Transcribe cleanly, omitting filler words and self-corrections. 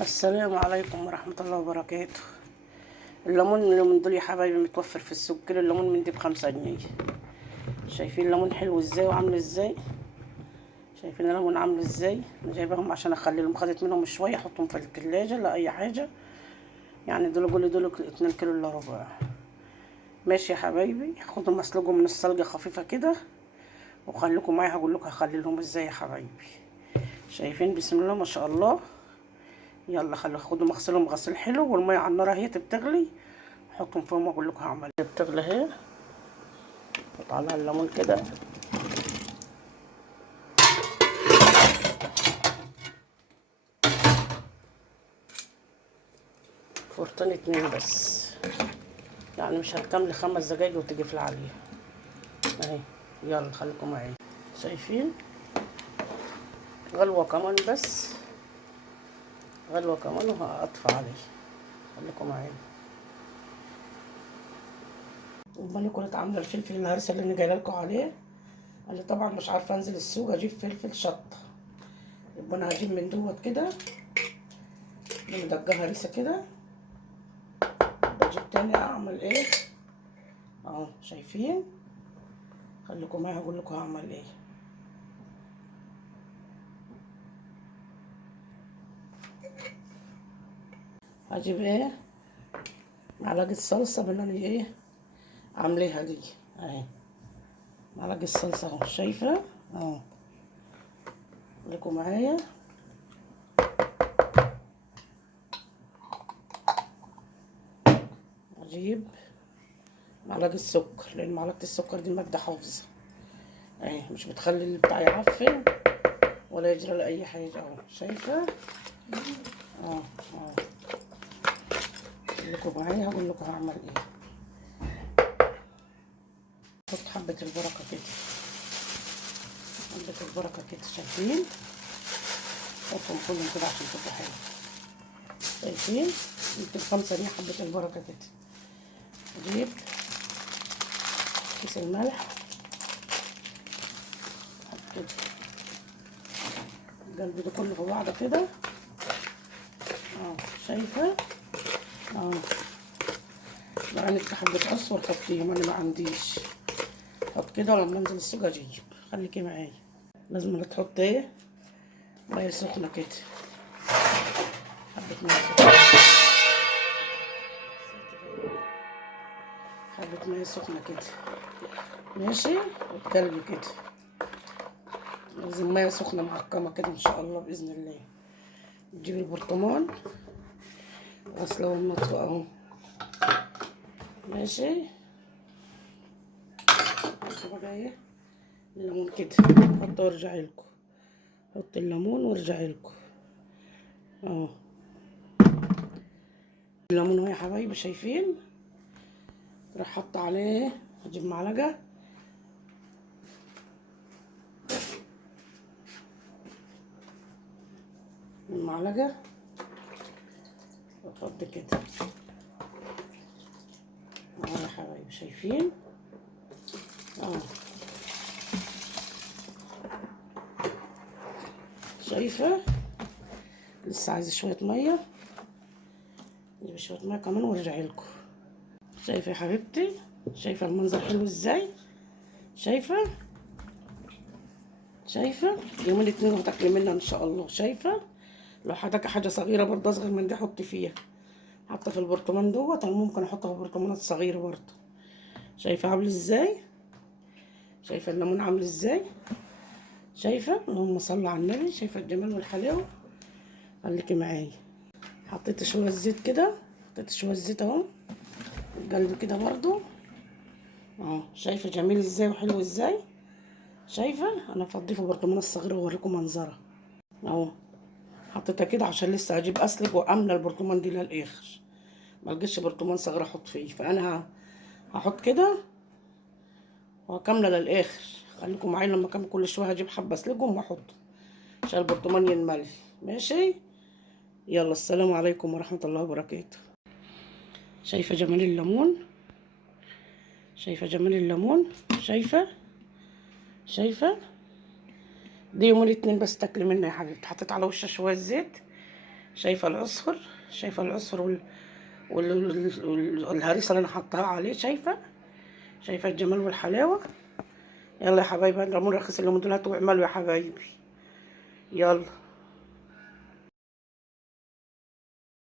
السلام عليكم ورحمة الله وبركاته. الليمون دول يا حبايبي متوفر في السوق. كيلو الليمون من دي ب5 جنيه. شايفين الليمون حلو ازاي وعامل ازاي؟ شايفين الليمون عامل ازاي؟ انا جايباهم عشان اخليهم، خدت منهم شوية احطهم في التلاجة لا اي حاجة. يعني دول 2 كيلو الا ربع. ماشي يا حبايبي، خدوا مسلوقهم من السلقة خفيفة كده وخليكم معايا هقول لكم هخليهم ازاي يا حبايبي. شايفين بسم الله ما شاء الله. يلا خدوا مغسلهم غسيل حلو، والمية على النار اهي بتغلي. حطهم فيهم واقول لكم هعمل ايه. بتغلي اهي، حط عليها الليمون كده. فرطين 2 بس، يعني مش هتكمل 5 دقايق وتقفل عليها اهي. يلا خليكم معايا. شايفين غلوة كمان بس، غلوة كمان وهقطف عليه. خليكم معايا. امال كنت عامله الفلفل الهرسه اللي انا جايله لكم عليه، اللي طبعا مش عارفه انزل السوق اجيب فلفل شطه. يبقى انا هجيب من دوت كده، مدقها هريسه كده. بجيب تاني اعمل ايه اهو. شايفين؟ خليكم معايا هقول لكم هعمل ايه. هجيب ايه، معلقه صلصه من اللي ايه عامليها دي اهي. معلقه صلصه اهو، شايفه اهو. خليكم معايا. اجيب معلقه سكر، لان معلقه السكر دي ماده حافظه اهي، مش بتخلي البتاع يعفن ولا يجرى لاي حاجه اهو. شايفه اه. خليكم معايا هقول لكم هعمل ايه. احط حبه البركه كده، حبه البركه كده. شايفين؟ حطهم كلهم كده عشان تبقى حلوه. شايفين؟ يمكن 5 جنيه حبه البركه كده. اجيب كيس الملح كده، القلب ده كله في بعضه كده اه. شايفه اه. بعمل حبه اصفر حطيهم، انا ما عنديش. حط كده ولما انزل السوق اجيب. خليكي معايا. لازم تحط ايه، ميه سخنه كده، حبه ميه سخنه، حبه ميه سخنه كده. ماشي، وتقلبي كده. لازم ميه سخنه معقمه كده ان شاء الله باذن الله. تجيبي البرطمان غسله والمطفى اهو. ماشي. بقى ايه الليمون كده، حطه وارجعي لكم. حط الليمون وارجعي لكم اهو. الليمون اهو يا حبايبي، شايفين؟ راح حط عليه. هجيب معلقه، المعلقه واحط كده اهو يا حبايبي. شايفين اه؟ شايفه؟ لسه عايزه شويه ميه، نجيب شويه ميه كمان وارجع لكم. شايفه يا حبيبتي؟ شايفه المنظر حلو ازاي؟ شايفه؟ شايفه؟ يومين 2 وهتاكلي منها ان شاء الله. شايفه؟ لو حضرتك حاجه صغيره برضه اصغر من دي حطي فيها. حاطه في البرطمان دوت، انا ممكن احطها في برطمانات صغيره برضه. شايفه عامل ازاي؟ شايفه الليمون عامل ازاي؟ شايفه؟ اللهم صل على النبي. شايفه الجمال والحلاوه؟ خليكي معايا. حطيت شويه زيت كده، حطيت شويه زيت اهو، القلب كده برضو اهو. شايفه جميل ازاي وحلو ازاي؟ شايفه؟ انا افضيه في برطمانات صغيره واوريكم منظرها اهو. حطيتها كده عشان لسه هجيب اسلق واملى البرطمان دي للاخر، ما لقيتش برطمان صغير احط فيه، فانا هحط كده وهكمله للاخر. خليكم معايا لما اكمل، كل شويه هجيب حبه اسلقهم واحط عشان البرطمان ينملي. ماشي. يلا السلام عليكم ورحمه الله وبركاته. شايفه جمال الليمون؟ شايفه جمال الليمون؟ شايفه؟ دي يومين 2 بس تاكلي منه يا حبيبتي. حطيت على وشها شويه زيت. شايفه العصفر، شايفه العصفر والهريسه اللي انا حطاها عليه، شايفه، شايفه الجمال والحلاوه. يلا يا حبايبي، هنرموا الرخيص اللي دول، هاتوا واعملوا يا حبايبي. يلا.